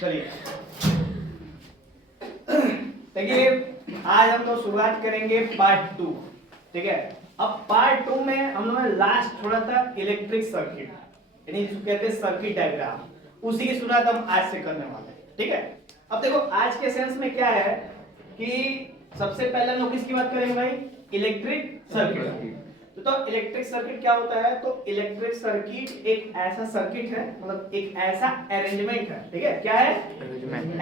चलिए देखिए, आज हम लोग शुरुआत करेंगे पार्ट 2। ठीक है, अब पार्ट 2 में हम लोगों ने लास्ट छोड़ा था इलेक्ट्रिक सर्किट, यानी जिसको कहते हैं सर्किट डायग्राम, उसी की शुरुआत हम आज से करने वाले हैं। ठीक है, अब देखो आज के सेंस में क्या है कि सबसे पहले हम लोग किसकी बात करेंगे भाई, इलेक्ट्रिक सर्किट। तो इलेक्ट्रिक सर्किट क्या होता है, तो इलेक्ट्रिक सर्किट एक ऐसा सर्किट है, मतलब एक ऐसा अरेंजमेंट है। ठीक है, क्या है,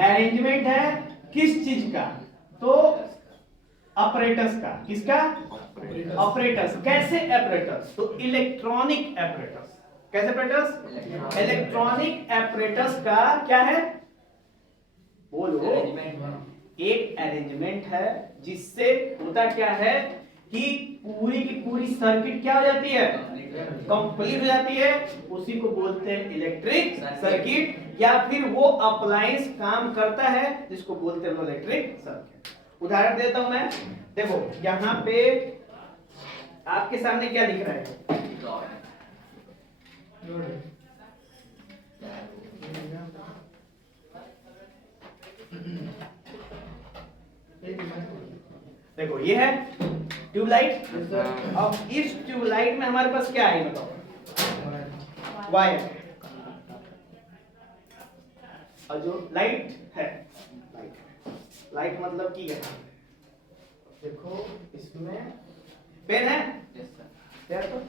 अरेंजमेंट है किस चीज का, तो ऑपरेटर्स का। किसका, ऑपरेटर्स। कैसे ऑपरेटर्स, तो इलेक्ट्रॉनिक ऑपरेटर्स। कैसे ऑपरेटर्स, इलेक्ट्रॉनिक ऑपरेटर्स का क्या है, बोलो, एक अरेंजमेंट है जिससे होता क्या है कि पूरी की पूरी सर्किट क्या हो जाती है, कंप्लीट हो जाती है। उसी को बोलते हैं इलेक्ट्रिक सर्किट, या फिर वो अप्लायंस काम करता है जिसको बोलते हैं इलेक्ट्रिक सर्किट। उदाहरण देता हूं मैं, देखो यहाँ पे आपके सामने क्या दिख रहा है, देखो ये है ट्यूबलाइट। अब इस ट्यूबलाइट में हमारे पास क्या है, बताओ, वायर। और जो लाइट है, लाइट मतलब की है, देखो इसमें पेन है, क्या तो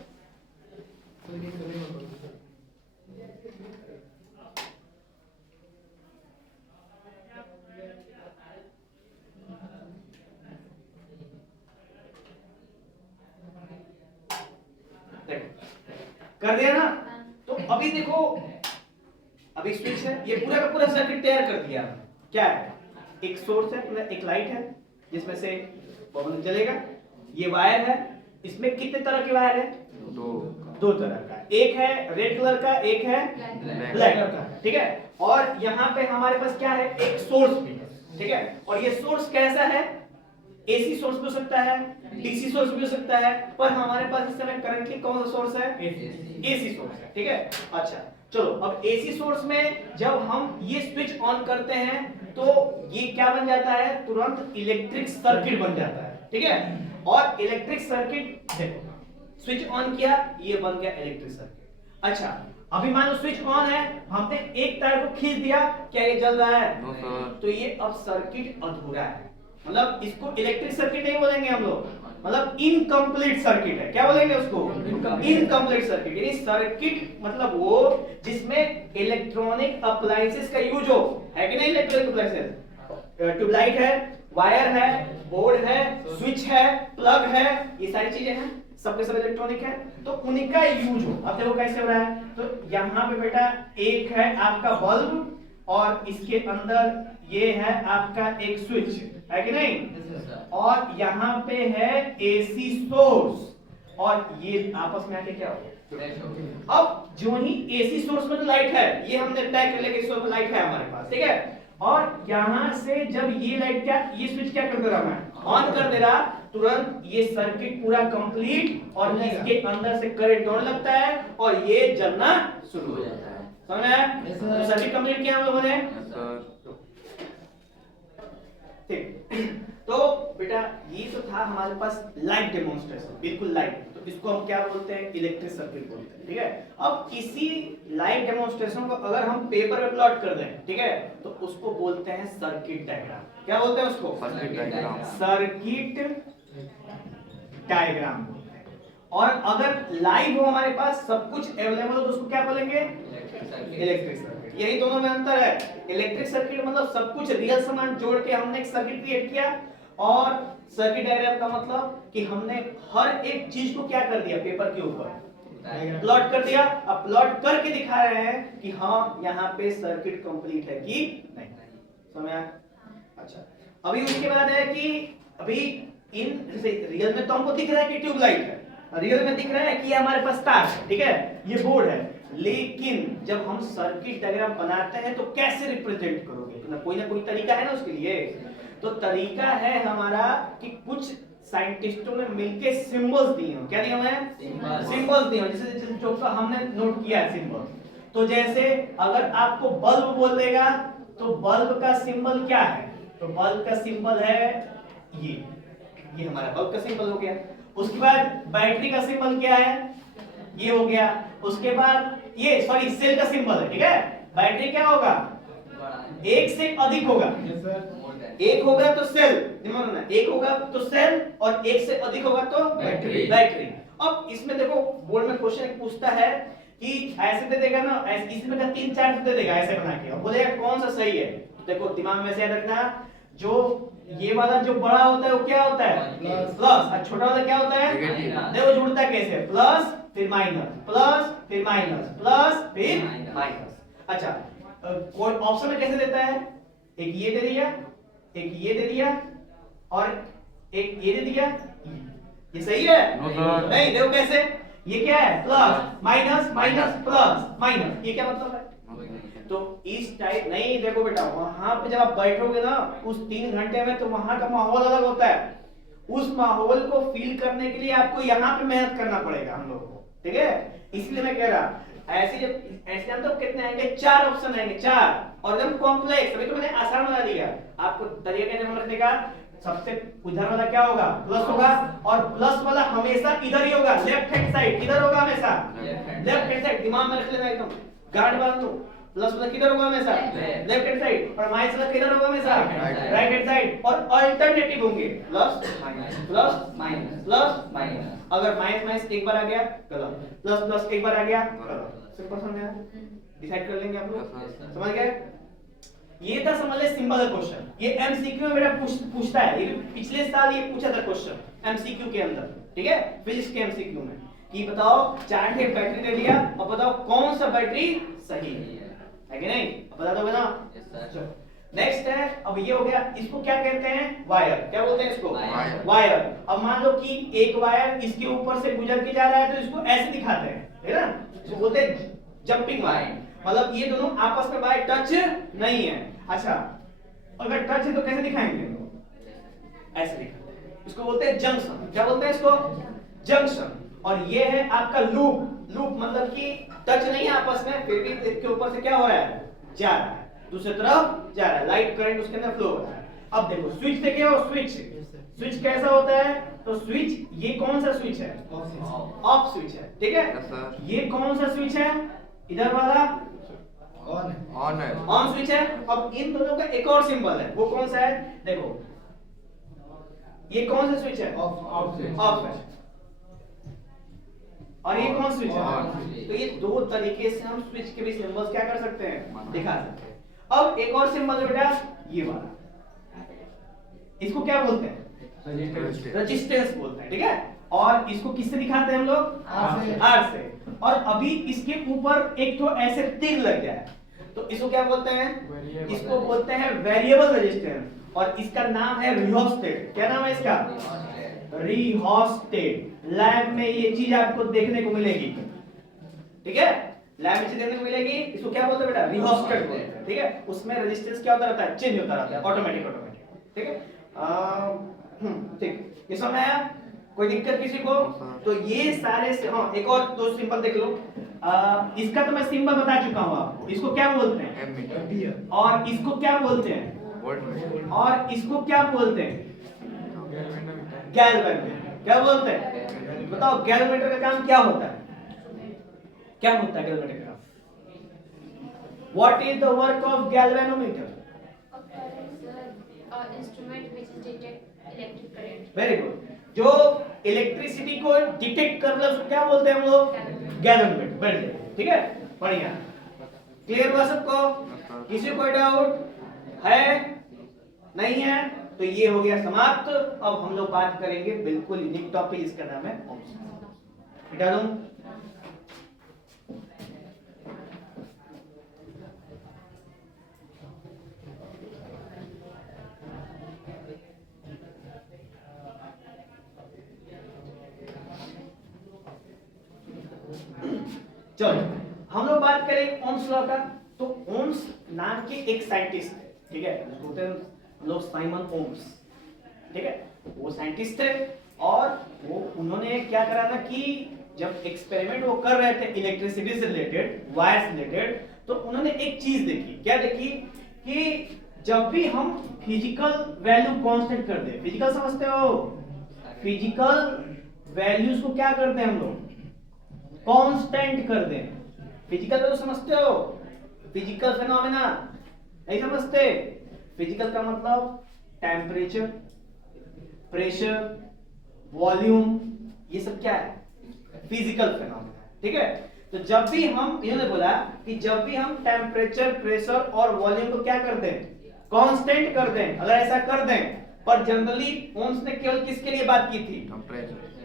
कर दिया ना। तो अभी देखो, अभी स्विच है, ये पूरा का पूरा सर्किट तैयार कर दिया। क्या है, एक सोर्स है, मतलब एक लाइट है जिसमें से बल्ब जलेगा। ये वायर है, इसमें कितने तरह के वायर है, दो तरह का, एक है रेड कलर का, एक है ब्लैक कलर का। ठीक है, और यहाँ पे हमारे पास क्या है, एक सोर्स भी है। ठीक है, और ये सोर्स कैसा है, एसी सोर्स भी हो सकता है, डीसी सोर्स भी हो सकता है, पर हमारे पास इस समय करंटली कौन सा सोर्स है, एसी सोर्स है। ठीक है, अच्छा चलो, अब एसी सोर्स में जब हम ये स्विच ऑन करते हैं तो ये क्या बन जाता है, तुरंत इलेक्ट्रिक सर्किट बन जाता है। ठीक है, और इलेक्ट्रिक सर्किट, देखो स्विच ऑन किया, ये बन गया इलेक्ट्रिक सर्किट। अच्छा, अभी मान लो स्विच ऑन है, हमने एक तार को खींच दिया, क्या ये जल रहा है, तो ये अब सर्किट अधूरा है, मतलब इसको इलेक्ट्रिक सर्किट नहीं बोलेंगे हम लोग, मतलब इनकम्प्लीट सर्किट है। क्या बोलेंगे उसको, इनकम्प्लीट सर्किट। यानी सर्किट मतलब वो जिसमें इलेक्ट्रॉनिक अप्लायंसेस का यूज हो, है कि नहीं, इलेक्ट्रॉनिक अप्लायंसेस, ट्यूबलाइट है, वायर है, बोर्ड है, स्विच है, प्लग है, ये सारी चीजें हैं, सबके सब इलेक्ट्रॉनिक है, तो उन्हीं का यूज हो। अब देखो कैसे हो रहा है, तो यहाँ पे बेटा एक है आपका बल्ब, और इसके अंदर ये है आपका एक स्विच, है कि नहीं, और यहाँ पे है एसी सोर्स, और ये आपस में आके क्या हो, अब जो ही एसी सोर्स में तो लाइट है, ये हमने तय कर लिया कि सोर्स में लाइट है हमारे पास। ठीक है, और यहां से जब ये लाइट क्या, ये स्विच क्या कर दे रहा मैं, ऑन कर दे रहा, तुरंत ये सर्किट पूरा कंप्लीट, और इसके अंदर से करंट होने लगता है और ये जलना शुरू हो जाता है। समझ आया, तो सर्किट कंप्लीट किया हम लोगों ने। ठीक, तो बेटा ये तो था हमारे पास लाइट डेमोन्स्ट्रेशन, बिल्कुल लाइट, तो इसको हम क्या बोलते हैं, इलेक्ट्रिक सर्किट बोलते हैं। ठीक है, अब इसी लाइट डेमोन्स्ट्रेशन को अगर हम पेपर पे प्लॉट कर दें, ठीक है, तो उसको बोलते हैं सर्किट डायग्राम। क्या बोलते हैं उसको, सर्किट डायग्राम, सर्किट डायग्राम बोलते हैं। और अगर लाइव हो हमारे पास, सब कुछ अवेलेबल हो, तो उसको क्या बोलेंगे, इलेक्ट्रिक सर्किट। यही दोनों में अंतर है, इलेक्ट्रिक सर्किट मतलब सब कुछ रियल सामान जोड़ के हमने एक सर्किट क्रिएट किया, और सर्किट डायग्राम का मतलब कि हमने हर एक चीज को क्या कर दिया, पेपर के ऊपर प्लॉट कर दिया। अब प्लॉट करके दिखा रहे हैं कि हाँ यहाँ पे सर्किट कंप्लीट है कि नहीं, समझ आया। अच्छा, अभी उसके बाद है कि अभी इन जैसे रियल में तो हमको दिख रहा है कि ट्यूबलाइट है, रियल में दिख रहा है कि हमारे पास तार है, ठीक है, ये बोर्ड है, लेकिन जब हम सर्किट डायग्राम बनाते हैं तो कैसे रिप्रेजेंट करोगे, तो ना कोई तरीका है ना उसके लिए। तो तरीका है हमारा कि कुछ साइंटिस्टों ने मिलके सिंबल्स दिए हैं। क्या दिया हुआ है? सिंबल्स दिए हैं। जैसे जो का हमने नोट किया है सिंबल। तो जैसे अगर आपको बल्ब बोल देगा तो बल्ब का सिंबल क्या है? तो बल्ब का सिंबल है ये हमारा बल्ब का सिंबल हो गया। उसके बाद बैटरी का सिंबल क्या है? ये हो गया। उसके बाद ये सॉरी सेल का सिंबल है, ठीक है। बैटरी क्या होगा? एक से अधिक होगा। एक होगा तो सेल, एक होगा तो सेल और एक से अधिक होगा तो बैटरी। अब इसमें देखो बोर्ड में क्वेश्चन पूछता है कि ऐसे दे देगा ना, ऐसे इसमें का 3-4 दे देगा ऐसे बना के और बोलेगा कौन सा सही है। तो देखो दिमाग में से याद रखना, जो ये वाला जो बड़ा होता है वो क्या होता है? प्लस। और छोटा वाला क्या होता है? देखो जुड़ता कैसे? प्लस फिर माइनस, प्लस फिर माइनस, प्लस फिर माइनस। अच्छा कोई ऑप्शन में कैसे देता है? एक ये दे दिया, एक ये दे दिया और एक ये दे दिया। ये सही है? नहीं, देखो कैसे, ये क्या है? Plus minus minus plus minus. ये क्या मतलब है? तो इस टाइप नहीं। देखो बेटा वहां पे जब आप बैठोगे ना उस 3 घंटे में, तो वहां का माहौल अलग होता है। उस माहौल को फील करने के लिए आपको यहाँ पे मेहनत करना पड़ेगा हम लोगों को, ठीक है। इसलिए मैं कह रहा ऐसे जब ऐसे हम तो कितने आएंगे? 4 ऑप्शन आएंगे, 4 और एकदम कॉम्प्लेक्स। अभी तो मैंने आसान बना दिया आपको। तरीका क्या रखने का? सबसे उधर वाला क्या होगा? प्लस होगा और प्लस वाला हमेशा इधर ही होगा, लेफ्ट हैंड साइड इधर होगा हमेशा, लेफ्ट हैंड साइड। दिमाग में रख लेना एकदम, गार्ड बांध लो। प्लस वाला किधर होगा हमेशा? Left hand side. और माइनस वाला किधर होगा हमेशा? Right hand side. और अल्टरनेटिव होंगे plus plus minus plus minus. अगर माइनस माइनस एक बार आ गया गलत, प्लस प्लस एक बार आ गया गलत। सिंपल समझ गया? डिसाइड कर लेंगे आप लोग, समझ गए? ये था समझ ले सिंपल है क्वेश्चन। ये एमसीक्यू में बेटा पूछता है। ये पिछले साल ये पूछा था क्वेश्चन एमसीक्यू के अंदर, ठीक है, फिजिक्स के एमसीक्यू में कि बताओ 4 ठे बैटरी दे दिया और बताओ कौन सा बैटरी सही है कि नहीं? बता दोगे ना? Yes sir. नेक्स्ट है, अब ये हो गया, इसको क्या कहते हैं? वायर। क्या बोलते हैं इसको? वायर। अब मान लो कि एक वायर इसके ऊपर से गुजर के जा रहा है तो इसको ऐसे दिखाते हैं, है ना? इसको बोलते हैं जंपिंग वायर। मतलब ये दोनों आपस में बाय टच नहीं है। अच्छा अगर टच है तो कैसे दिखाएंगे? ऐसे दिखाते हैं, इसको बोलते हैं जंक्शन। क्या बोलते हैं इसको? जंक्शन। और ये है आपका लूप। लूप मतलब कि टच नहीं है आपस में, फिर भी इसके ऊपर से क्या हो रहा है? जा रहा है, दूसरी तरफ जा रहा है, लाइट करंट उसके अंदर फ्लो हो रहा है। अब देखो स्विच देखे हो? स्विच कैसा होता है? तो स्विच ये कौन सा स्विच है? ऑफ स्विच है, ठीक है। ये कौन सा स्विच है? इधर वाला ऑन है, ऑन स्विच है। अब इन दोनों का एक और सिंबल है, वो कौन सा है? देखो ये कौन सा स्विच है? ऑफ है। और ये कौन स्विच है? तो ये दो तरीके से हम स्विच के भी सिंबल्स क्या कर सकते हैं? दिखा सकते हैं। अब एक और सिंबल है बेटा ये वाला, इसको क्या बोलते हैं? रेजिस्टेंस बोलते हैं, ठीक है। और इसको किससे दिखाते हैं हम लोग? आर से। और अभी इसके ऊपर एक तो ऐसे तीर लग जाए तो इसको क्या बोलते हैं? इसको बोलते हैं वेरिएबल रेजिस्टेंस। और इसका नाम है रिहोस्टेट। क्या नाम है इसका? रिहोस्टेट। लैब में ये चीज आपको देखने को मिलेगी, ठीक है। लैब में देखने को मिलेगी। इसको क्या बोलते हैं बेटा? रिहोस्टेट बोलते हैं, ठीक है। उसमें रेजिस्टेंस क्या होता रहता है? चेंज होता रहता है, ऑटोमेटिक, ठीक है। ठीक, ये समझ आया? कोई दिक्कत किसी को? तो ये सारे से हाँ एक और दो सिंबल देख लो। इसका तो मैं सिंबल बता चुका हूँ आपको। इसको क्या बोलते हैं? और इसको क्या बोलते हैं? और इसको क्या बोलते हैं? गैल्वेनोमीटर। क्या बोलते हैं? बताओ गैल्वेनोमीटर का काम क्या होता है? क्या होता है गैल्वेनोमीटर का? What is the work of galvanometer? Instrument which detect electric current. Very good. जो इलेक्ट्रिसिटी को डिटेक्ट कर रहा है उसको क्या बोलते हैं हम लोग? गैल्वेनोमीटर। बैठ जाइए, ठीक है, बढ़िया। क्लियर हुआ सबको? किसी को कोई डाउट है? नहीं है तो ये हो गया समाप्त। अब हम लोग बात करेंगे बिल्कुल यूनिक टॉपिक, इसका नाम है ओम्स। मिटा दूं? चलो हम लोग बात करें ओम्स लॉ का। तो ओम्स नाम के एक साइंटिस्ट है, ठीक है, बोलते हैं लोग साइमन ओम्स, ठीक है। वो साइंटिस्ट थे और वो उन्होंने क्या करा था कि जब एक्सपेरिमेंट वो कर रहे थे इलेक्ट्रिसिटी से रिलेटेड, वायर से रिलेटेड, तो उन्होंने एक चीज देखी। क्या देखी? कि जब भी हम फिजिकल वैल्यू कांस्टेंट कर दें, फिजिकल समझते हो, फिजिकल वैल्यूज को क्या करते हैं हम लोग? कांस्टेंट कर दें। फिजिकल वैल्यू समझते हो? फिजिकल फिनोमेना नहीं समझते? फिजिकल का मतलब टेम्परेचर, प्रेशर, वॉल्यूम, ये सब क्या है? Physical phenomena. ठीक है, तो जब भी हम, इन्होंने बोला कि जब भी हम टेम्परेचर, प्रेशर और वॉल्यूम को क्या कर दें? कांस्टेंट कर दें। अगर ऐसा कर दें, पर जनरली ओम्स ने केवल किसके लिए बात की थी?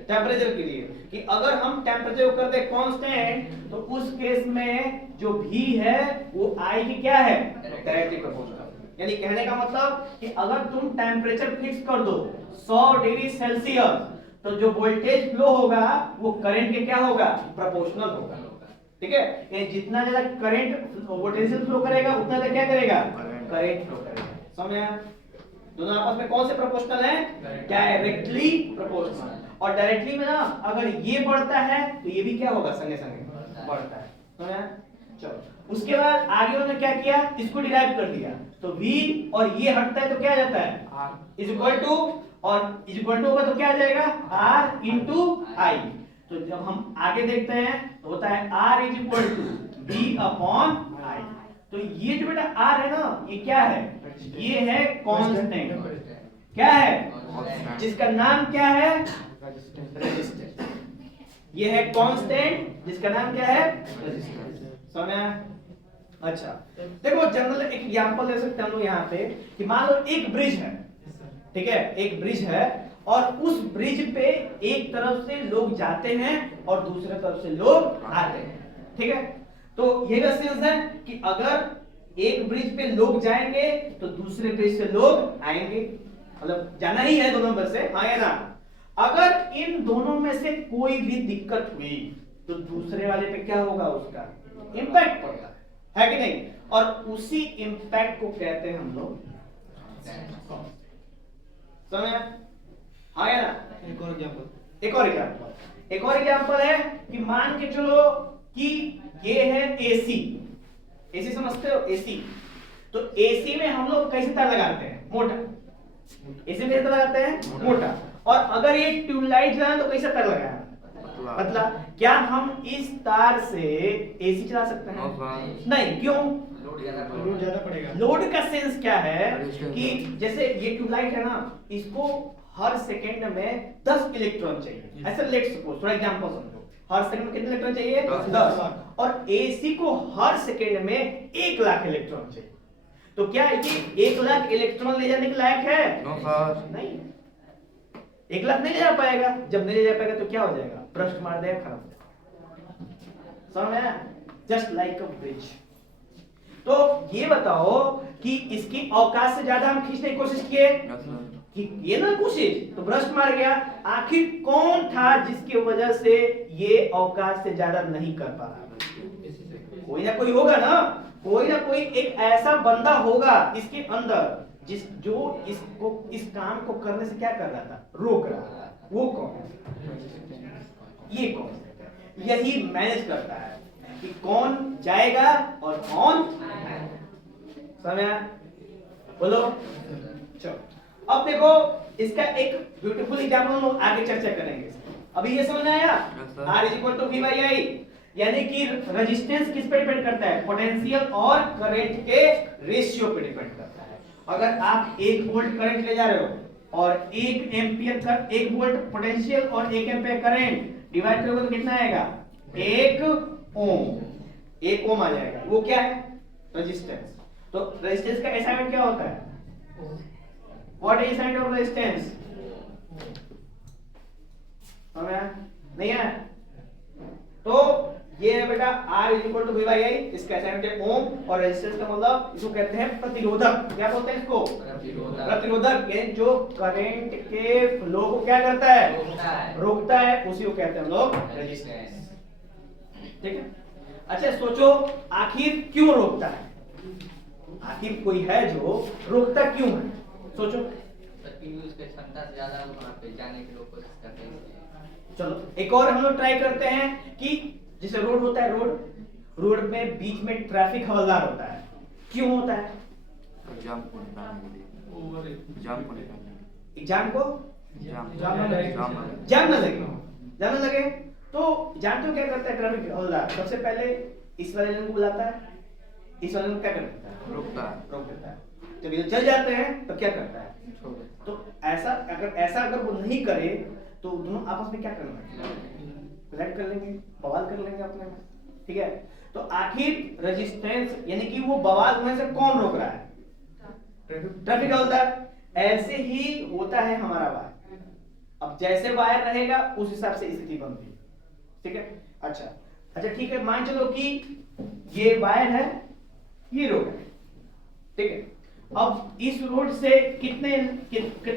टेम्परेचर के लिए, कि अगर हम टेम्परेचर को कर दें कांस्टेंट, तो उस केस में जो भी है वो आई की क्या है? Directly proportional. यानी कहने का मतलब कि अगर तुम टेम्परेचर फिक्स कर दो 100 डिग्री सेल्सियस, तो जो वोल्टेज फ्लो होगा वो करंट के क्या होगा? प्रोपोर्शनल होगा। ठीक है, ये जितना ज्यादा करंट पोटेंशियल फ्लो करेगा उतना ज्यादा क्या करेगा? करंट फ्लो करेगा। समझ आया? दोनों आपस में कौन से प्रोपोर्शनल है? Directly proportional. और डायरेक्टली में ना अगर ये बढ़ता है तो ये भी क्या होगा? संगे संगे बढ़ता है। समझ आया? चलो, उसके बाद आगे उन्होंने क्या किया? इसको डिराइव कर दिया। तो v और ये हटता है तो क्या आ जाता है? r इज इक्वल टू, और इज इक्वल टू होगा तो क्या आ जाएगा? r इंटू आई। तो जब हम आगे देखते हैं तो होता है r is equal to v upon I. तो ये जो बेटा r है ना, ये क्या है? ये है कांस्टेंट। क्या है? जिसका नाम क्या है? रेजिस्टेंस। ये है कांस्टेंट जिसका नाम क्या है? रेजिस्टेंस। समझ आया? अच्छा, देखो जनरल एक एग्जांपल ले सकते हैं हम लोग यहाँ पे, कि मान लो एक ब्रिज है। ठीक है, एक ब्रिज है और उस ब्रिज पे एक तरफ से लोग जाते हैं और दूसरे तरफ से लोग आते हैं। ठीक है, तो ये का सेंस है कि अगर एक ब्रिज पे लोग जाएंगे तो दूसरे ब्रिज से लोग आएंगे, मतलब जाना ही है दोनों बस से, हाँ या ना? अगर इन दोनों में से कोई भी दिक्कत हुई तो दूसरे वाले पे क्या होगा? उसका इंपैक्ट पड़ता है कि नहीं? और उसी इंपैक्ट को कहते हैं हम लोग समझ? हाँ या ना? एक और एग्जांपल है कि मान के चलो कि ये है एसी। एसी समझते हो? एसी, तो एसी में हम लोग कैसे तार लगाते हैं? मोटा। एसी में तार लगाते हैं मोटा। और अगर ये ट्यूबलाइट जलाएं तो कैसे तार लगाएं? पतला। क्या हम इस तार से एसी चला सकते हैं? नहीं। क्यों? लोड ज्यादा पड़ेगा। लोड का सेंस क्या है कि जैसे ये ट्यूबलाइट है ना, इसको हर सेकंड में 10 इलेक्ट्रॉन चाहिए। ऐसे लेट्स सपोज, थोड़ा एग्जांपल समझो, हर सेकंड में कितने इलेक्ट्रॉन चाहिए? 10। और एसी को हर सेकंड में 1 लाख इलेक्ट्रॉन चाहिए। तो क्या ये 1 लाख इलेक्ट्रॉन ले जाने के लायक है? नहीं, 1 लाख नहीं ले जा पाएगा। जब नहीं ले जा पाएगा तो क्या हो जाएगा? भ्रष्ट मार देगा, खराब हो जाएगा। समझ में आया? जस्ट लाइक अ ब्रिज। तो ये बताओ कि इसकी औकात से ज्यादा हम खींचने की कोशिश किए कि ये ना कोशिश, तो भ्रष्ट मार गया। आखिर कौन था जिसकी वजह से ये औकात से ज्यादा नहीं कर पा रहा? कोई ना कोई होगा ना, कोई ना कोई एक ऐसा बंदा होगा इसके अंदर जो इसको इस काम को करने से क्या कर रहा था? रोक रहा था। वो कौन? ये कौन? यही मैनेज करता है कि कौन जाएगा और कौन समझ? बोलो। चलो, अब देखो इसका एक ब्यूटीफुल एग्जांपल हम लोग आगे चर्चा करेंगे। अभी ये समझ में आया? R is equal to V by I, यानी कि रेजिस्टेंस किस पे डिपेंड करता है? पोटेंशियल और करंट के रेशियो पे डिपेंड करता है। अगर आप 1 वोल्ट करंट ले जा रहे हो और 1 एम्पियर का 1 वोल्ट पोटेंशियल और 1 एम्पियर करंट डिवाइड करोगे तो कितना आएगा? 1 ओम। 1 ओम आ जाएगा। वो क्या है? रेजिस्टेंस। तो रेजिस्टेंस का असाइनमेंट क्या होता है? What is sign of resistance? समझ आया? नहीं आया? तो ये है बेटा R is equal to V by I, इसका असाइनमेंट है ओम। और रेजिस्टेंस का मतलब इसको कहते हैं प्रतिरोधक। क्या बोलते हैं इसको? प्रतिरोधक। यानी जो करंट के फ्लो को क्या करता है? रोकता है, उसी को कहते हैं हम लोग रेजिस्टेंस। ठीक है, अच्छा सोचो आखिर क्यों रोकता है? आखिर कोई है जो रोकता क्यों है? सोचो। क्योंकि उसके क्षमता से ज्यादा वहाँ पे जाने की लोग कोशिश करते हैं इसलिए। चलो एक और हम लोग ट्राई करते हैं कि जैसे रोड होता है, रोड में बीच में ट्रैफिक हवलदार होता है, क्यों होता है? एग्जाम को निकालने के लिए, एग्जाम को निकालने के लिए, एग्जाम को जाम ना लगे तो जानते हो क्या करता है ट्रैफिक हवलदार? सबसे पहले इस वाले लेन को बुलाता है, इस वाले को क्या करता है? रोक देता है। जब ये चल जाते हैं तो क्या करता है? छोड़ देता तो ऐसा अगर वो नहीं करे तो दोनों आपस में क्या करना है? क्लैश कर लेंगे, बवाल कर लेंगे अपने में, ठीक है? तो आखिर रेजिस्टेंस यानी कि वो बवाल होने से कौन रोक रहा है? ट्रैफिक हवलदार। ऐसे ही होता है हमारा वायर। अब जैसे वायर रहेगा उस हिसाब से स्थिति बनती है, ठीक है? अच्छा ठीक है, मान चलो कि ये वायर है, ये रोड है, ठीक है? अब इस रोड से कितने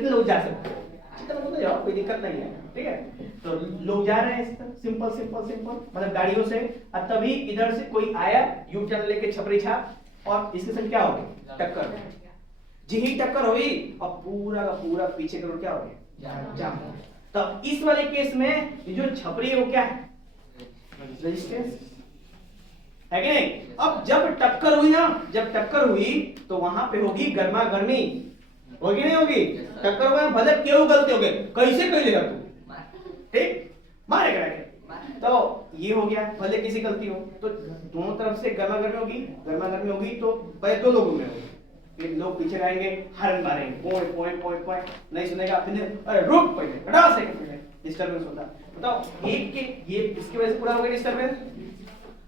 लोग जा सकते हैं? जितना लोग जाओ, कोई दिक्कत नहीं है, ठीक है? तो लोग जा रहे हैं इस तरह, सिंपल मतलब गाड़ियों से। और तभी इधर से कोई आया यू टर्न लेके छपरी छाप और इसके संग क्या हो गया? टक्कर। जी ही टक्कर हुई और पूरा का पूरा पीछे का रोड क्या हो गया? जाम। तब इस वाले केस में ये जो छपरी है वो क्या है? रेजिस्टेंस है कि नहीं? अब जब टक्कर हुई तो वहां पे होगी गर्मा गर्मी, होगी नहीं होगी? टक्कर हुआ भले क्यों गलती हो गई, कैसे कह लेगा तू, ठीक? मारेगा। तो ये हो गया, भले किसी गलती हो तो दोनों तरफ से गर्मा गर्मी होगी तो पहले दो लोगों में होगी, फिर लोग पीछे रहेंगे, हॉर्न मारेंगे, पोए नहीं सुनेगा, फिर अरे रुक पहले, हटा सेकंड, डिस्टरबेंस होता। बताओ एक के ये इसकी वजह से पूरा हो गया डिस्टरबेंस।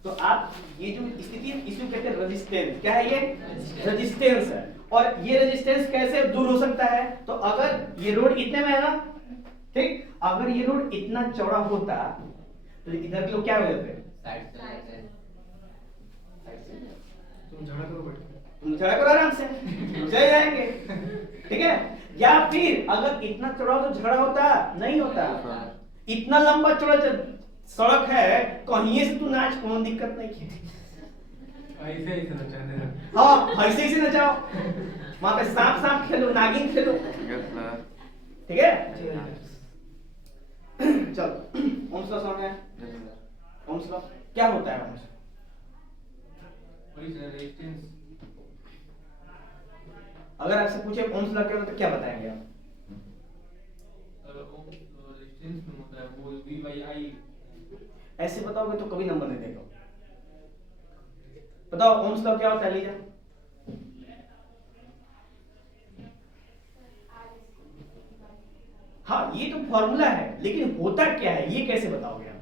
तो आप ये जो स्थिति है इसको कहते हैं रेजिस्टेंस। क्या है ये? रेजिस्टेंस है। और ये रेजिस्टेंस कैसे दूर हो सकता है? तो अगर ये रोड इतने में है ना, ठीक, अगर ये रोड इतना चौड़ा होता तो इधर के लोग क्या हो जाते? साइड से लेते हैं। तुम झगड़ा करो आराम से, चले जाएंगे, ठीक है? या फिर अगर इतना चौड़ा हो तो झगड़ा होता नहीं होता? इतना लंबा चौड़ा सड़क है, कहीं से तू नाच, कोई दिक्कत नहीं की। हाँ ऐसे ही नचाओ, वहां पे सांप खेलो, नागिन खेलो, ठीक है? चलो ओम्स लॉ समझ में आया? ओम्स लॉ क्या होता है? ओम्स अगर आपसे पूछे ओम्स लॉ क्या होता है, क्या बताएंगे आप? ऐसे बताओगे तो कभी नंबर नहीं देगा। बताओ ओम्स लॉ क्या होता है लीजा? हाँ ये तो फॉर्मूला है, लेकिन होता क्या है ये कैसे बताओगे आप?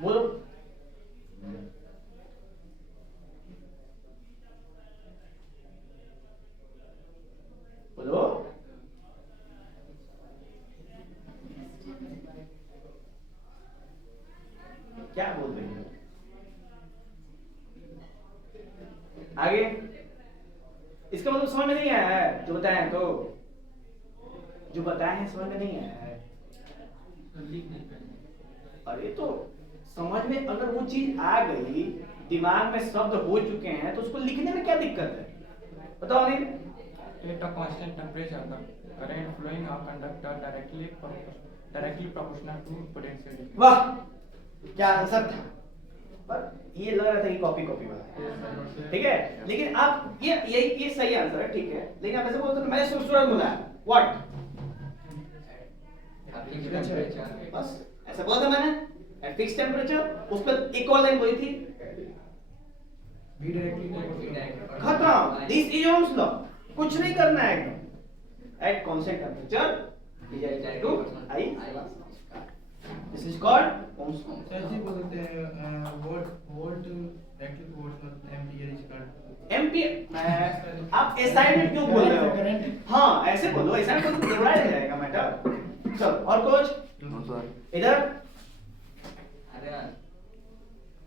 बोलो। बोलो। क्या बोल रही हो? आगे इसका मतलब समझ में नहीं आया है? जो बताए हैं तो जो बताए हैं समझ में नहीं आया है? अरे तो समझ में अगर वो चीज आ गई, दिमाग में शब्द हो चुके हैं तो उसको लिखने में क्या दिक्कत है? बताओ नहीं। At a constant temperature, the current flowing a conductor directly proportional to potential difference. वाह क्या आंसर था, पर ये लग रहा था कि कॉपी वाला है, ठीक है? लेकिन आप ये सही आंसर है, ठीक है? लेकिन आप ऐसे बोलते हो मैंने स्टूडेंट बोला व्हाट, बस ऐसा बोला था मैंने एट फिक्स टेम्परेचर। उस पर एक और लाइन बोली थी, खत्म। दिस इज ओम्स लॉ, कुछ नहीं करना है एकदम। At constant temperature is equal to I, this is called Ohm's law. ऐसे बोलते हैं वोल्ट इलेक्ट्रिक वोल्ट मतलब एम्पीयर इज इक्वल एम्पीयर। आप एसआई में क्यों बोल रहे हो? हाँ ऐसे बोलो, एसआई में तो दोहराया नहीं जाएगा मैटर। चलो और कुछ इधर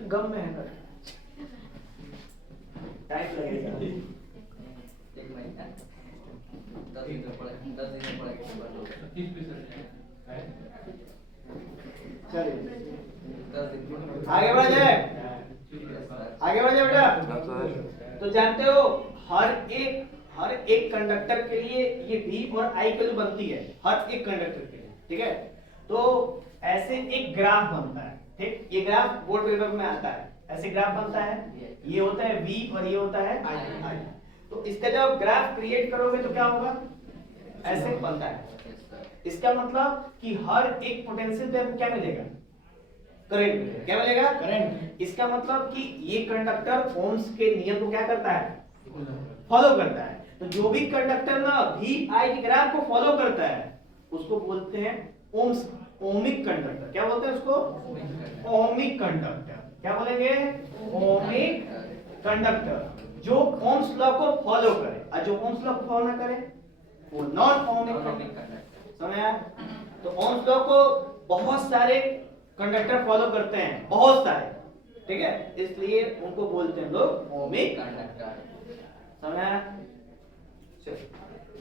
गम में है टाइप लगेगा। एक महीना 10 दिन में पढ़ेगा। चलिए 10 दिन आगे बढ़ा जाए। आगे बढ़ जाओ बेटा। हाँ सर। तो जानते हो हर एक कंडक्टर के लिए ये V और I की वैल्यू बनती है, हर एक कंडक्टर के लिए, ठीक है। तो ऐसे एक ग्राफ बनता है, ठीक, ये ग्राफ बोर्ड पेपर में आता है, ऐसे ग्राफ बनता है, ये होता है V और ये होता है I। तो इसका जब ग्राफ क्रिएट करोगे तो क्या होगा, ऐसे बनता है। इसका मतलब कि हर एक पोटेंशियल पे हमको क्या मिलेगा, करंट मिलेगा। क्या मिलेगा, करंट। इसका मतलब कि ये कंडक्टर ओम्स के नियम को क्या करता है, फॉलो करता है। तो जो भी कंडक्टर ना V I के ग्राफ को फॉलो करता है उसको बोलते हैं ओम्स, ओमिक कंडक्टर। क्या बोलते हैं उसको, ओमिक कंडक्टर। क्या बोलेंगे, ओमिक कंडक्टर। जो ओम्स लॉ को फॉलो करे और जो ओम्स लॉ को फॉलो ना करे वो नॉन ओमिक कंडक्टर। समझ आया। तो ओम्स लॉ को बहुत सारे कंडक्टर फॉलो करते हैं, बहुत सारे, ठीक है, इसलिए उनको बोलते हैं लोग ओमिक कंडक्टर। समझ आया।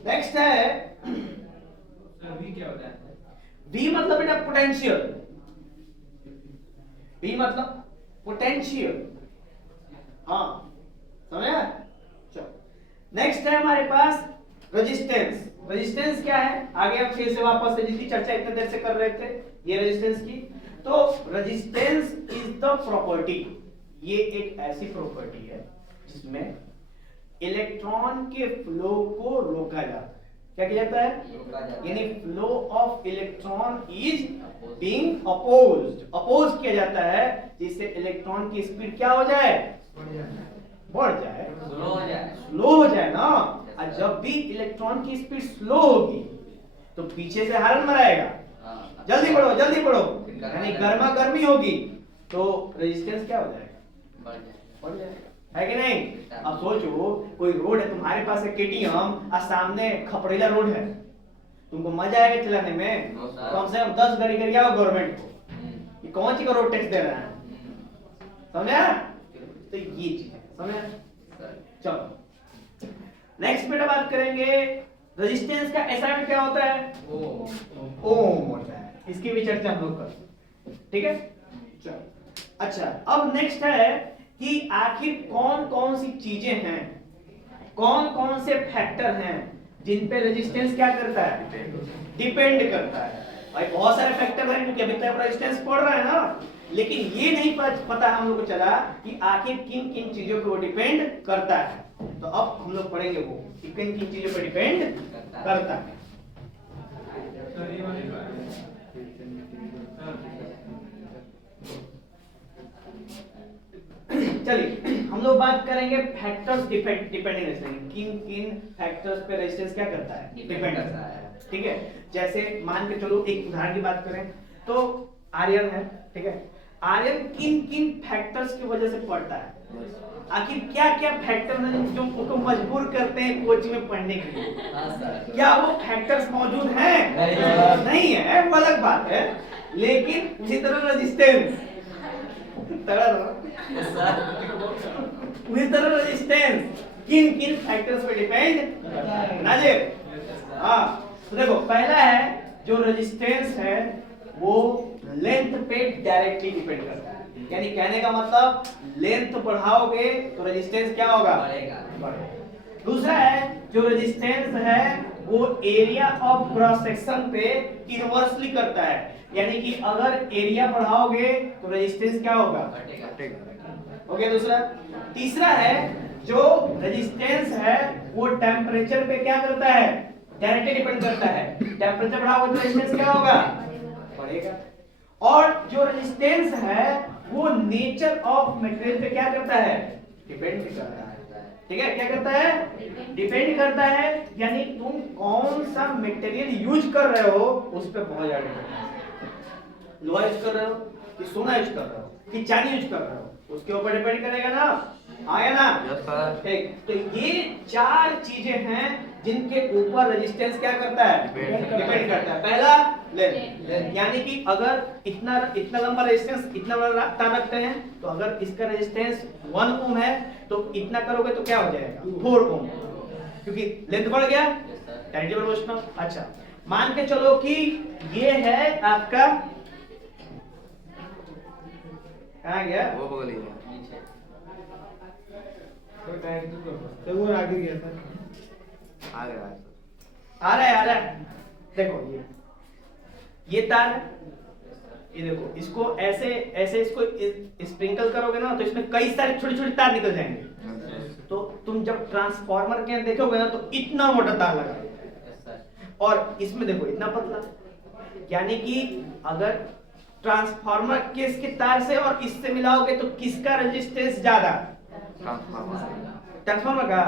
नेक्स्ट है V क्या होता है? V मतलब बेटा पोटेंशियल, V मतलब पोटेंशियल, हाँ समझा। चलो नेक्स्ट है हमारे पास रेजिस्टेंस। रेजिस्टेंस क्या है, आगे हम फिर से वापस से जिसकी चर्चा इतने देर से कर रहे थे ये रेजिस्टेंस की। तो रेजिस्टेंस इज द प्रॉपर्टी, ये एक ऐसी प्रॉपर्टी है जिसमें इलेक्ट्रॉन के फ्लो को रोका जाता है। क्या किया जाता है, यानी flow of electron is being opposed, oppose किया जाता है जिससे इलेक्ट्रॉन की स्पीड क्या हो जाए, बढ़ जाए, स्लो हो जाए ना। और जब भी इलेक्ट्रॉन की स्पीड स्लो होगी तो पीछे से हार्न मराएगा, जल्दी बढ़ो जल्दी बढ़ो, यानी गर्मा गर्मी होगी तो रेजिस्टेंस क्या हो जाएगा, बढ़ जाएगा, है कि नहीं। अब सोचो कोई रोड है तुम्हारे पास है केटीएम और सामने खपड़ेला रोड है, तुमको मजा आएगा चलाने में, कम से कम 10 गाड़ी कर आओ गवर्नमेंट को, ये कौन सी का रोड टैक्स दे रहा है, समझा। तो ये चीज है, समझा। चलो नेक्स्ट बेटा बात करेंगे रेजिस्टेंस का एसआई क्या होता है, ओम होता है, इसकी भी चर्चा हम लोग कर, ठीक है। चलो अच्छा अब नेक्स्ट है कि आखिर कौन कौन सी चीजें हैं, कौन कौन से फैक्टर हैं जिन पे रेजिस्टेंस क्या करता है, डिपेंड करता है। भाई बहुत सारे फैक्टर हैं क्योंकि अभी तक रेजिस्टेंस पढ़ रहा है ना, लेकिन ये नहीं पता हम लोग को चला कि आखिर किन किन चीजों पे वो डिपेंड करता है। तो अब हम लोग पढ़ेंगे वो कि किन किन चीजों पे डिपेंड करता है। चलिए हम लोग बात करेंगे फैक्टर्स डिपेंडिंग रेजिस्टेंस, किन किन फैक्टर्स पे रेजिस्टेंस क्या करता है, डिपेंड करता है, ठीक है। जैसे मान के चलो एक उदाहरण की बात करें तो आयरन है, ठीक है, आयरन किन किन फैक्टर्स की वजह से पड़ता है, आखिर क्या क्या फैक्टर हैं जो उनको मजबूर करते हैं कोचिंग में पढ़ने के लिए, क्या वो फैक्टर्स मौजूद हैं, नहीं है वो अलग बात है, लेकिन उसी तरह रेजिस्टेंस उसी तरह रेजिस्टेंस किन किन फैक्टर्स पे डिपेंड नाजिर। हाँ तो देखो पहला है जो रेजिस्टेंस है वो लेंथ पे डायरेक्टली डिपेंड करता है, यानी कहने का मतलब लेंथ बढ़ाओगे तो रेजिस्टेंस क्या होगा, बढ़ेगा। दूसरा है जो रेजिस्टेंस है वो एरिया ऑफ क्रॉस सेक्शन पे इनवर्सली करता है, यानी कि अगर एरिया बढ़ाओगे तो रेजिस्टेंस क्या होगा, घटेगा। ओके दूसरा। तीसरा है जो रेजिस्टेंस है वो टेम्परेचर पे क्या करता है, डायरेक्टली डिपेंड करता है, टेम्परेचर बढ़ाओगे तो रेजिस्टेंस क्या होगा, बढ़ेगा। और जो रेजिस्टेंस है वो नेचर ऑफ मटेरियल पे क्या करता है, डिपेंड करता है, ठीक है, क्या करता है, डिपेंड करता है, यानी तुम कौन सा मटेरियल यूज कर रहे हो उस पर बहुत ज्यादा डिपेंड है। लोहा यूज कर रहे हो कि सोना यूज कर रहे हो कि चांदी यूज कर रहे हो उसके ऊपर डिपेंड करेगा ना, आया ना। ठीक, तो ये चार चीजें हैं जिनके ऊपर रेजिस्टेंस क्या करता है, डिपेंड करता है। पहला लेंथ, यानी कि अगर इतना लंबा रेजिस्टेंस इतना बड़ा तार रखते हैं तो अगर इसका रेजिस्टेंस 1 ओम है तो इतना करोगे तो क्या हो जाएगा 4 ओम, क्योंकि लेंथ बढ़ गया, टाइम टेबल पूछना। अच्छा मान के चलो कि ये है आपका, कहाँ गया, वो बगल ही है, तो वो आगे गया था। आ गया है सर। आ रहा है देखो ये तार है, ये देखो इसको ऐसे ऐसे इसको स्प्रिंकल करोगे ना तो इसमें कई सारे छोटे छोटे तार निकल जाएंगे। तो तुम जब ट्रांसफार्मर के देखोगे ना तो इतना मोटा तार लगा है यस सर। और इसमें देखो इतना पतला, यानी कि अगर ट्रांसफार्मर के इसके तार से और इससे मिलाओगे तो किसका रेजिस्टेंस ज्यादा? ट्रांसफार्मर का,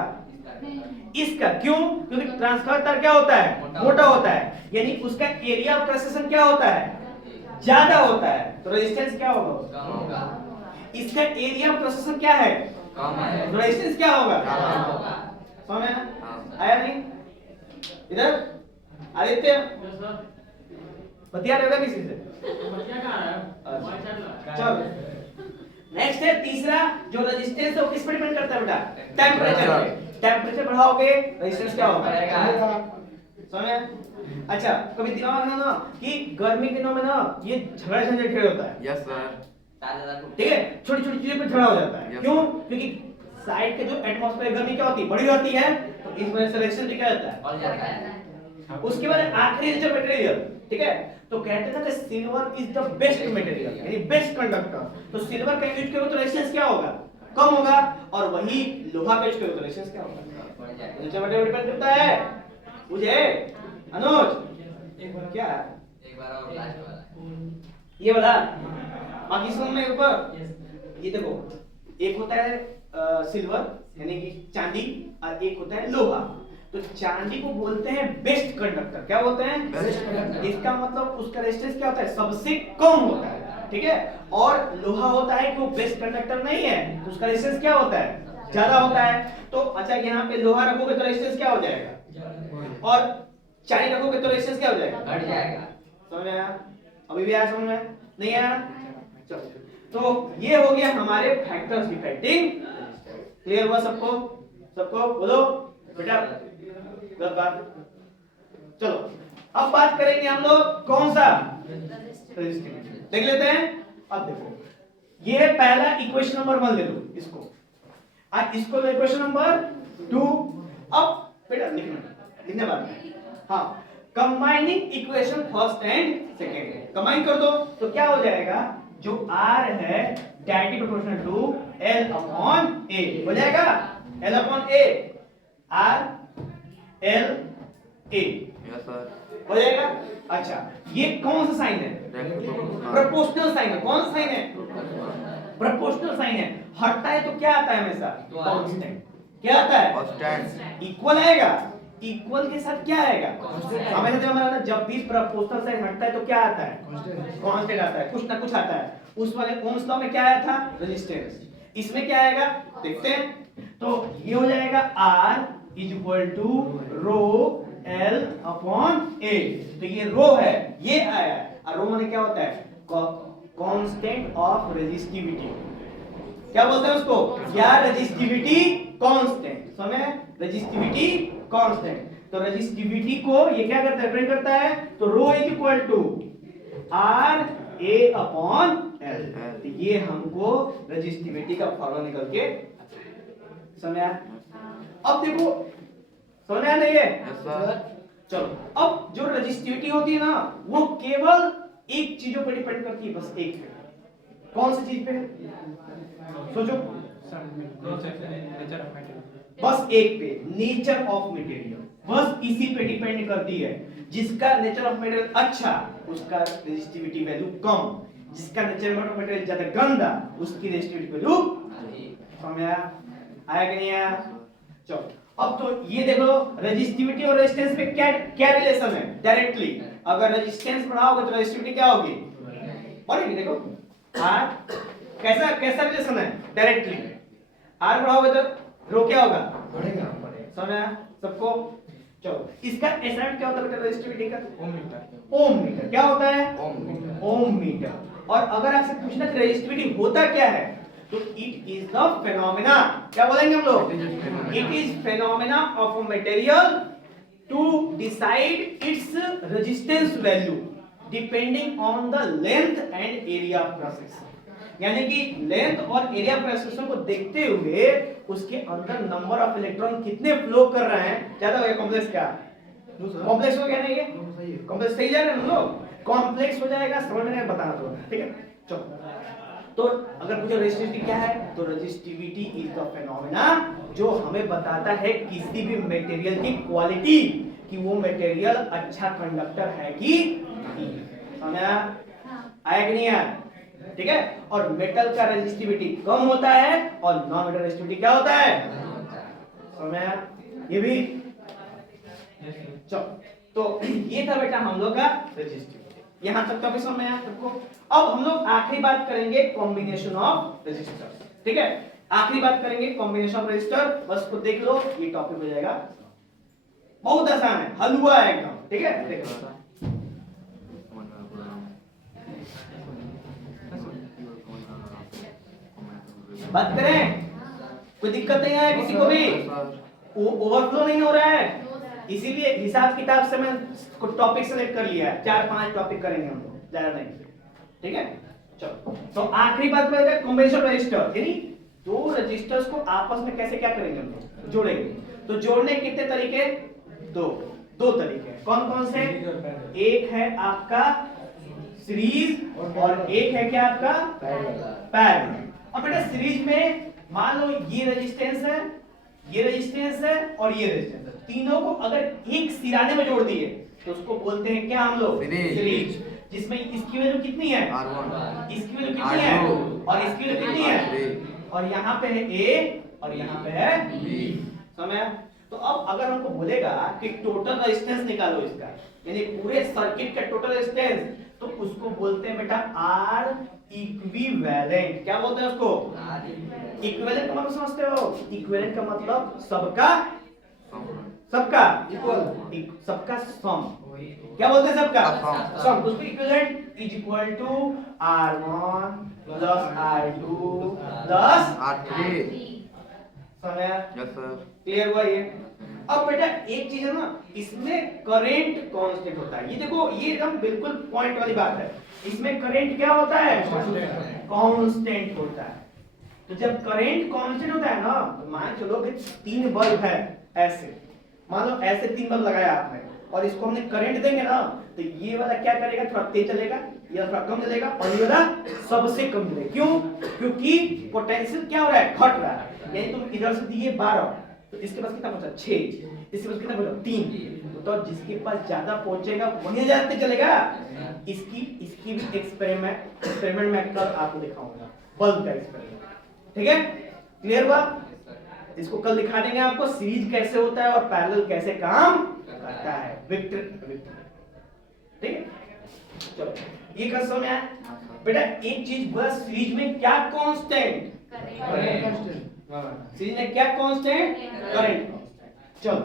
इसका। क्यों? क्योंकि ट्रांसफार्मर तार क्या होता है? मोटा होता है, यानी उसका एरिया ऑफ ट्रांसलेशन क्या होता है? ज्यादा होता है, तो रेजिस्टेंस क्या होगा? कम होगा। इसका एरिया ऑफ ट्रांसलेशन क्या है? कम है। तो रेजिस्टेंस क्या होगा? ज्यादा होगा। समझ में आया नहीं? इधर आदित्य बतिया रहेगा किसी से? चलो नेक्स्ट है तीसरा, जो रेजिस्टेंस है वो किस पर डिपेंड करता है बेटा? टेम्परेचर पे। टेम्परेचर बढ़ाओगे रेजिस्टेंस क्या होगा? समझे? अच्छा, कभी दिमाग रखना ना कि गर्मी के दिनों में ना ये झगड़ा झंझट ढेर होता है। Yes sir. ठीक है, छोटी छोटी चीजों पे झगड़ा हो जाता है। Yes. क्यों? क्योंकि साइड के जो एटमॉस्फेयर गर्मी क्या होती है? बढ़ी होती है, तो इस वजह से रेजिस्टेंस क्या होता है? और जाता है। उसके बाद आखिरी जो मटेरियल, ठीक है, तो कहते हैं ना कि silver is the best material, यानी बेस्ट कंडक्टर। तो सिल्वर का यूज करो तो रेजिस्टेंस क्या होगा? कम होगा, और वही लोहा का यूज करो तो रेजिस्टेंस क्या होगा? बढ़ जाएगा। नीचे मटेरियल डिपेंड करता है। मुझे अनुज क्या एक बार और लास्ट वाला। ये वाला बाकी सुन में ऊपर ये देखो, एक होता है सिल्वर यानी कि चांदी, और एक होता है लोहा। तो चांदी को बोलते हैं बेस्ट कंडक्टर। क्या बोलते हैं? Best conductor. इसका मतलब उसका रेजिस्टेंस क्या होता है? सबसे कम होता है, ठीक है। और लोहा होता है कि वो बेस्ट कंडक्टर नहीं है, तो उसका रेजिस्टेंस क्या होता है? ज्यादा होता है। तो अच्छा, यहाँ पे लोहा रखोगे तो रेजिस्टेंस क्या हो जाएगा? और चांदी रखोगे तो रेजिस्टेंस क्या हो जाएगा? बढ़ जाएगा। समझ में आया? अभी भी आया समझ में? नहीं आया? चलो, तो ये हो गया हमारे फैक्टर्स डिफेक्टिंग। क्लियर हुआ सबको? सबको बोलो बेटा गलत बात। चलो अब बात करेंगे हम लोग कौन सा? रेजिस्टिविटी। देख लेते हैं। अब देखो, ये है पहला इक्वेशन नंबर 1 ले लो इसको, और इसको लो इक्वेशन नंबर 2। अब बेटा लिखने बाद हाँ, combining equation first and second combine कर दो तो क्या हो जाएगा? जो R है directly proportional to L upon A हो जाएगा। L upon A, R L A yes sir. हो जाएगा। अच्छा, ये कौन सा साइन है? प्रोपोर्शनल साइन है। कौन सा साइन है? प्रोपोर्शनल साइन है। हटता है तो क्या आता है हमेशा? कांस्टेंट। क्या आता है? कांस्टेंट। इक्वल आएगा। इक्वल के साथ क्या आएगा? हमेशा जब हमारा जब भी प्रोपोर्शनल साइन हटता है तो क्या आता है? कांस्टेंट आता है, कुछ ना कुछ आता है। उस वाले ओम्स लॉ में क्या आया था? रेजिस्टेंस। इसमें क्या आएगा देखते हैं। तो ये हो जाएगा R is equal to rho L upon A। तो ये रो है, ये आया है। और रो माने क्या होता है? Constant of resistivity. क्या बोलते हैं उसको? या रेजिस्टिविटी कांस्टेंट। समझे? Resistivity constant. तो रेजिस्टिविटी को ये क्या करता है? रिप्रेजेंट करता है। तो rho is equal to R A upon L। तो ये हमको रेजिस्टिविटी का फॉर्मूला निकल के समझ आया? अब देखो, समझ आया नहीं है? Yes sir. चलो, अब जो रेजिस्टिविटी होती है ना, वो केवल एक चीजों पर डिपेंड करती है, बस एक पे। कौन सी चीज पे? सोचो। Nature of material. बस एक पे, नेचर ऑफ मटेरियल। बस इसी पे डिपेंड करती है। जिसका नेचर ऑफ मटेरियल अच्छा, उसका रेजिस्टिविटी वैल्यू कम। जिसका नेचर ऑफ मटेरियल ज्यादा गंदा, उसकी रेजिस्टिविटी वैल्यू समझ आया? आया कि नहीं आया? चलो, अब तो ये देखो, रेजिस्टिविटी और रेजिस्टेंस में क्या क्या रिलेशन है? डायरेक्टली अगर रेजिस्टेंस बढ़ाओगे तो रेजिस्टिविटी क्या होगी? बढ़ेगी। देखो R कैसा कैसा रिलेशन है? डायरेक्टली R बढ़ाओगे तो रो क्या होगा? बढ़ेगा। समझ आया सबको? चलो, इसका एसआई क्या होता है बेटा रेजिस्टिविटी का? ओम मीटर। ओम मीटर। क्या होता है? ओम मीटर। ओम मीटर। और अगर आपसे पूछना कि रेजिस्टिविटी होता क्या है, तो इट इज द फेनोमेना। क्या बोलेंगे हम लोग? It is phenomena of a material to decide its resistance value depending on the length and area of cross section. यानी कि लेंथ और एरिया प्रेशर को देखते हुए उसके अंदर नंबर ऑफ इलेक्ट्रॉन कितने फ्लो कर रहे हैं ज्यादा हो गया कॉम्प्लेक्स क्या कॉम्प्लेक्स हो गया ना ये सही है। कॉम्प्लेक्स सही जा रहे हैं हम लोग कॉम्प्लेक्स हो जाएगा समझ में नहीं बताना तो ठीक है चलो तो अगर पूछो रेजिस्टिविटी क्या है तो रेजिस्टिविटी इज द फेनोमेना जो हमें बताता है किसी भी मटेरियल की क्वालिटी कि वो मटेरियल अच्छा कंडक्टर है कि नहीं समझ आया कि नहीं आया ठीक है और मेटल का रेजिस्टिविटी कम होता है और नॉन मेटल रेजिस्टिविटी क्या होता है समझ ये भी चलो तो ये था बेटा हम लोग का रेजिस्टिविटी यहां तक तो अभी समझ में आया सबको अब हम लोग आखिरी बात करेंगे कॉम्बिनेशन ऑफ रेजिस्टर्स ठीक है आखिरी बात करेंगे कॉम्बिनेशन ऑफ रेजिस्टर बस को देख लो ये टॉपिक हो जाएगा बहुत आसान है हलवा है एकदम ठीक है देखो बात करें कोई दिक्कत नहीं है किसी को भी ओवरफ्लो नहीं हो रहा है इसीलिए हिसाब किताब से मैं टॉपिक सेलेक्ट कर लिया है 4-5 टॉपिक करेंगे हम लोग ज्यादा नहीं ठीक है चलो तो आखिरी बात करेंगे कॉम्बिनेशन रजिस्टर यानी दो रजिस्टर्स को आपस में कैसे क्या करेंगे हम लोग जोड़ेंगे तो जोड़ने कितने तरीके दो तरीके कौन कौन से एक है आपका सीरीज और एक है क्या आपका पैरेलल अब बेटा सीरीज में मान लो ये रेजिस्टेंस है और ये रेजिस्टेंस है तीनों को अगर एक सिराने में जोड़ दिए तो उसको बोलते हैं क्या हम लोग सीरीज जिसमें इसकी वैल्यू कितनी है R1 इसकी वैल्यू कितनी है और इसकी वैल्यू कितनी है और यहाँ पे है A और यहाँ पे है B समझ तो अब अगर हमको बोलेगा कि टोटल रेजिस्टेंस निकालो इसका यानी पूरे सर्किट का टोटल रेजिस्टेंस तो उसको बोलते हैं बेटा R इक्विवेलेंट क्या बोलते हैं उसको इक्विवेलेंट का मतलब समझते हो इक्विवेलेंट का मतलब सबका इक्वल सबका सम क्या बोलते हैं सबका सम तो उसको equivalent is equal to R1 plus R2 plus R3 समझ यस सर क्लियर हुआ ये अब बेटा एक चीज है ना इसमें करंट कांस्टेंट होता है ये देखो ये एकदम बिल्कुल पॉइंट वाली बात है इसमें करंट क्या होता है कांस्टेंट होता है तो जब करंट कांस्टेंट होता है ना तो मान चलो कि 3 बल्ब है ऐसे मान लो ऐसे 3 बल्ब लगाया आपने और इसको हमने करंट देंगे ना तो ये वाला क्या करेगा थोड़ा तेज चलेगा ये थोड़ा कम चलेगा और ये वाला सबसे कम चलेगा क्यों क्योंकि पोटेंशियल क्या हो रहा है घट रहा है यानी तुम इधर से दिए 12 तो इसके पास कितना बचा 6 इसके पास कितना बचा 3 तो जिसके पास ज्यादा पहुंचेगा वही ज्यादा तेज चलेगा इसकी भी एक्सपेरिमेंट में कल आपको दिखाऊंगा बल्ब का एक्सपेरिमेंट ठीक है क्लियर हुआ इसको कल दिखा देंगे आपको सीरीज कैसे होता है और पैरेलल कैसे काम करता है विक्टर ठीक है चलो ये कर समझ में आया बेटा एक चीज बस सीरीज में क्या कांस्टेंट सीरीज में क्या कांस्टेंट करंट चलो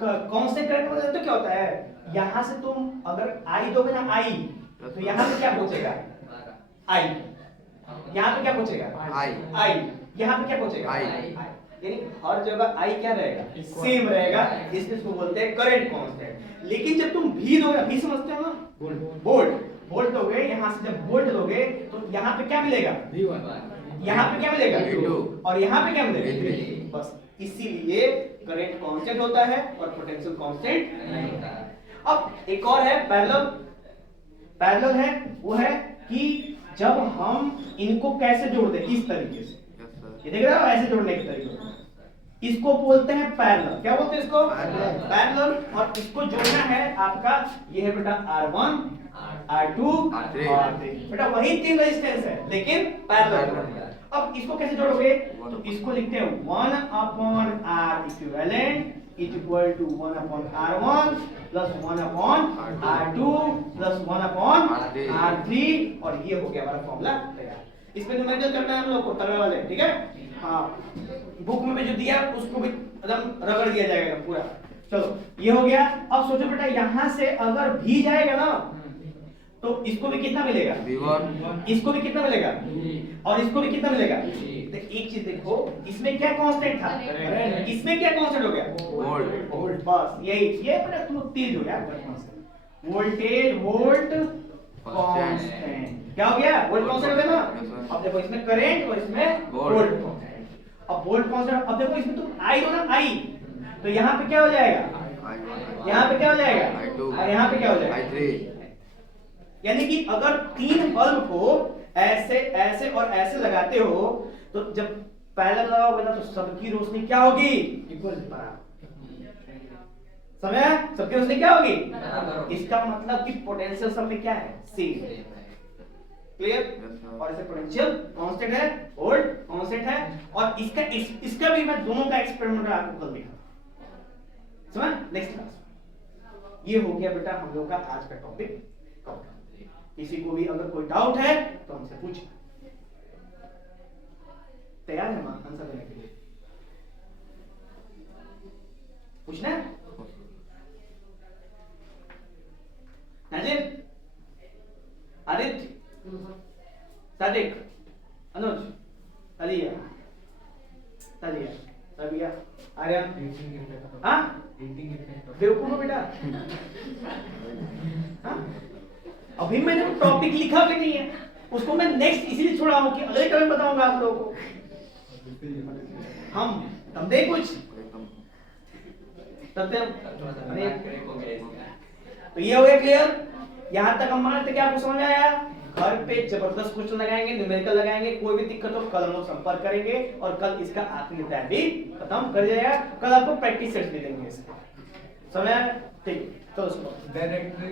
कांस्टेंट करंट मतलब तो क्या होता है यहां से तुम अगर आई दोगे ना आई तो यहां पे क्या पहुंचेगा आई यहां पे क्या पहुंचेगा आई यहां पे क्या पहुंचेगा I. यानी हर जगह आई क्या रहेगा सेम रहेगा इसलिए इसको बोलते हैं करंट कांस्टेंट लेकिन जब तुम भी दोगे भी समझते हो ना वोल्ट दोगे यहां से जब वोल्ट दोगे तो यहां पे क्या मिलेगा यहाँ पे क्या मिलेगा V2 और यहाँ पे क्या मिलेगा V3 बस इसीलिए करंट कांस्टेंट होता है और पोटेंशियल कांस्टेंट नहीं होता है अब एक और है पैरेलल है वो है कि जब हम इनको कैसे जोड़ दें इस तरीके से ये देख रहे हो ऐसे जोड़ने के तरीके इसको बोलते हैं पैरेलल क्या बोलते हैं इसको पैरेलल और इसको जोड़ना है आपका ये है बेटा R1 R2 R3 बेटा वही 3 रेजिस्टेंस है लेकिन पैरेलल अब इसको कैसे जोड़ोगे तो इसको लिखते हैं 1 upon R equivalent is equal to 1 upon R1 plus 1 upon R2 plus 1 upon R3 और ये हो गया हमारा फॉर्मूला तैयार इसमें न्यूमेरिकल करना है हम लोग को तरह वाले ठीक है हाँ बुक में भी जो दिया उसको भी एकदम रगड़ दिया जाएगा पूरा चलो ये हो गया अब सोचो बेटा यहाँ से अगर भी जाएगा ना तो इसको भी कितना मिलेगा V1 इसको भी कितना मिलेगा और इसको भी कितना मिलेगा तो एक चीज देखो इसमें क्या कांस्टेंट था इसमें क्या कांस्टेंट हो गया वोल्ट बस यही ये बड़ा तुम तेज हो यार वोल्टेज वोल्ट कांस्टेंट क्या हो गया? वोल्ट कांस्टेंट हो गया Yes, ना? sir. अब देखो इसमें करंट और इसमें Volt. Volt constant. अब वोल्ट कांस्टेंट, अब देखो इसमें तुम आई हो ना, आई, तो यहाँ पे क्या हो जाएगा? यहाँ पे क्या हो जाएगा? I2. और यहाँ पे क्या हो जाएगा? I3. यानी कि अगर 3 बल्ब को ऐसे ऐसे और ऐसे लगाते हो तो जब पैरेलल लगाओगे ना तो सबकी रोशनी क्या होगी? इक्वल बराबर। समझ आया? सबकी रोशनी क्या होगी? बराबर। इसका मतलब कि पोटेंशियल सब में क्या है? सेम है। सेम है। क्लियर? Yes, sir. और ऐसे पोटेंशियल कांस्टेंट है, वोल्ट कांस्टेंट है, और इसका भी मैं दोनों का एक्सपेरिमेंट आपको कल दिखा। समझ? Next class. ये हो गया बेटा हम लोग का आज का टॉपिक। किसी को भी अगर कोई डाउट है तो हमसे पूछना। तैयार है मां आंसर देने के लिए? पूछना है? नाजिर, आदित्य, सादिक, अनुज, अलिया, तालिया, तबिया, आर्यन, हाँ? बेवकूफ हो बेटा? हाँ? अभी मैंने वो टॉपिक लिखा भी नहीं है, उसको मैं नेक्स्ट इसीलिए छोड़ा हूं कि अगले टर्म बताऊंगा आप लोगों को। हम समझे कुछ? एकदम। सत्यम, थोड़ा सा अरे, क्रैक हो गया इसका। तो ये हो गया क्लियर? यहां तक हम मान लेते कि आपको समझ आया। घर पे जबरदस्त क्वेश्चन लगाएंगे, न्यूमेरिकल लगाएंगे, कोई भी दिक्कत हो कल हम लोग संपर्क करेंगे, और कल इसका आखिरी अध्याय भी खत्म कर जाएगा। कल आपको प्रैक्टिस सेट्स मिलेंगे इसके। समझ आया? ठीक, चलो सुनो। डायरेक्टली